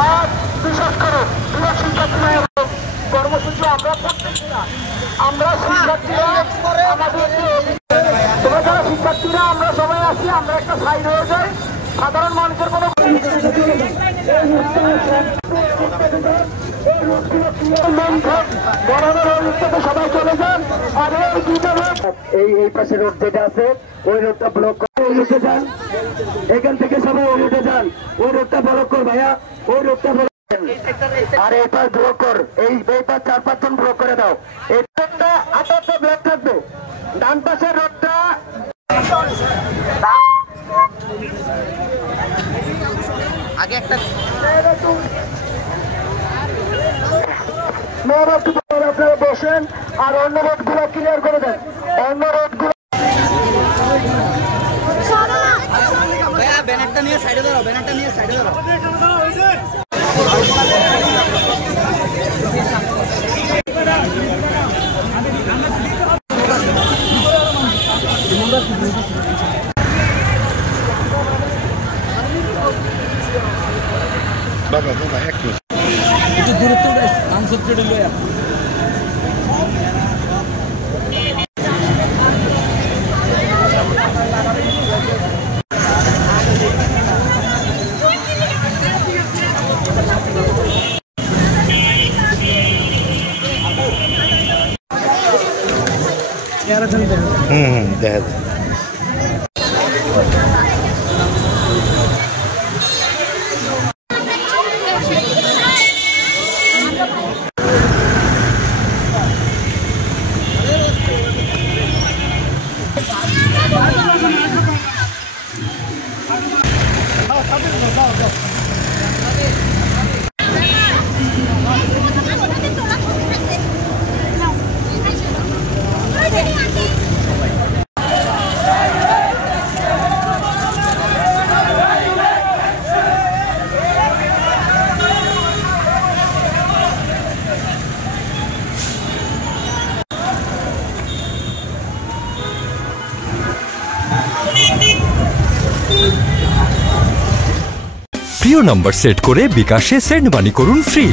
আর বিশেষ করে প্রিয় শিক্ষার্থীরা এবং কর্মসূচি আমরা প্রত্যেকটি না, আমরা শিক্ষার্থীরা আমাদের তোমরা যারা শিক্ষার্থীরা আমরা সবাই আসি, আমরা একটা সাইড হয়ে যাই, সাধারণ মানুষের কোনো সবাই চলে যান। আর এই পাশে রোড যেটা আছে ওই রোডটা ব্লক করে উঠে যান, এখান থেকে সবাই উঠে যান, ওই রোডটা ব্লক কর ভাইয়া, ওই রোডটা আর এই পাশ ব্লক কর, এই পাশ 4-5 জন ব্লক করে দাও। এই রোডটা আপাতত ব্লক থাকবে, ডান পাশের রোডটা আগে একটা আপনারা বসেন আর অন্য রোড গুলো ক্লিয়ার করে দেন, অন্য রোড গুলো ব্যানারটা নিয়ে সাইডে দাঁড়াও, ব্যানারটা নিয়ে সাইডে দাঁড়াও। একটু দূরত্ব আনসার কেটে লয়া দেখা যায়। প্রিয় নাম্বার সেট করে বিকাশে সেন্ড মানি করুন ফ্রি।